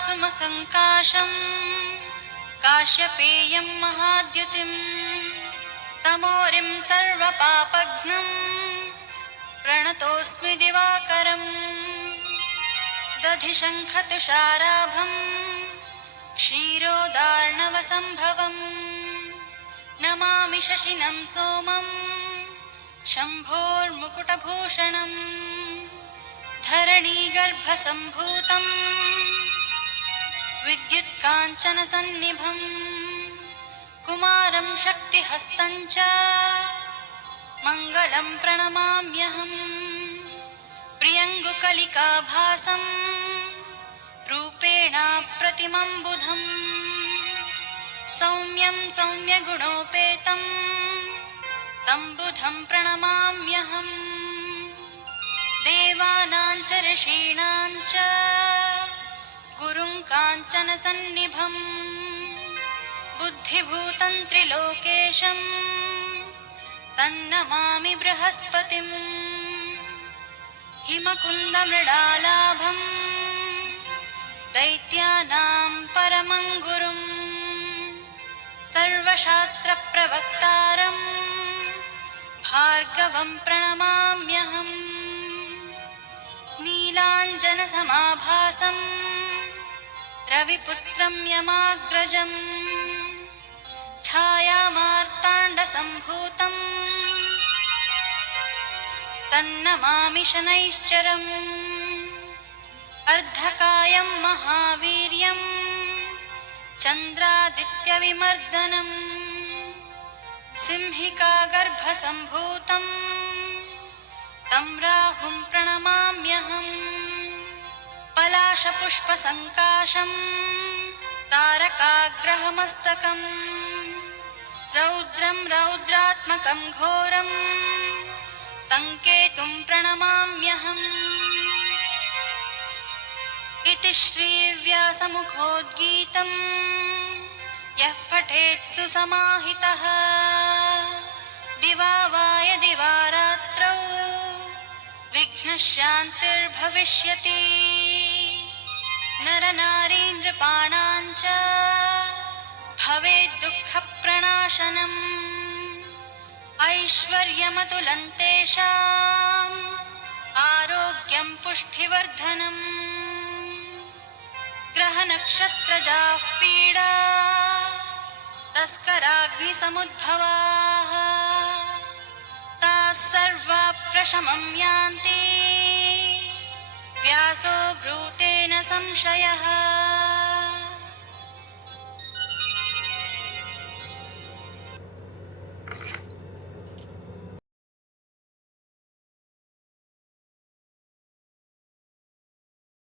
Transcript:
कुसुमसङ्काशं काश्यपेयं महाद्युतिं तमोरिं सर्वपापघ्नं प्रणतोऽस्मि दिवाकरम् दधिशङ्खतुषाराभं क्षीरोदार्णवसम्भवम् नमामि शशिनं सोमं शम्भोर्मुकुटभूषणम् धरणीगर्भसम्भूतं विद्युत्काञ्चनसन्निभं कुमारं शक्तिहस्तं च मङ्गलं प्रणमाम्यहम् प्रियङ्गुकलिकाभासं रूपेण प्रतिमं बुधं सौम्यं सौम्यगुणोपेतं तं बुधं प्रणमाम्यहम् देवानां च ऋषीणां च गुरुं काञ्चनसन्निभं बुद्धिभूतं त्रिलोकेशं तन्नमामि बृहस्पतिम् हिमकुन्दमृडालाभं दैत्यानां परमं गुरुं सर्वशास्त्रप्रवक्तारं भार्गवं प्रणमाम्यहम् नीलाञ्जनसमाभासं रविपुत्रं यमाग्रजं छायामार्ताण्डसम्भूतं तन्नमामि शनैश्चरम् अर्धकायं महावीर्यं चन्द्रादित्यविमर्दनं सिंहिकागर्भसम्भूतं तं राहुं प्रणमाम्यहम् पलाशपुष्पसङ्काशं तारकाग्रहमस्तकं रौद्रं रौद्रात्मकं घोरं तं केतुं प्रणमाम्यहम् इति श्रीव्यासमुखोद्गीतं यः पठेत् सुसमाहितः दिवा वा यदि वा रात्रौ विघ्नशान्तिर्भविष्यति नरनारीनृपाणां च भवेत् दुःखप्रणाशनम् ऐश्वर्यमतुलं तेषाम् आरोग्यं पुष्टिवर्धनम् ग्रहनक्षत्रजाः पीडा तस्कराग्निसमुद्भवाः ताः सर्वा प्रशमं यान्ति व्यासो ब्रूतेन संशयः।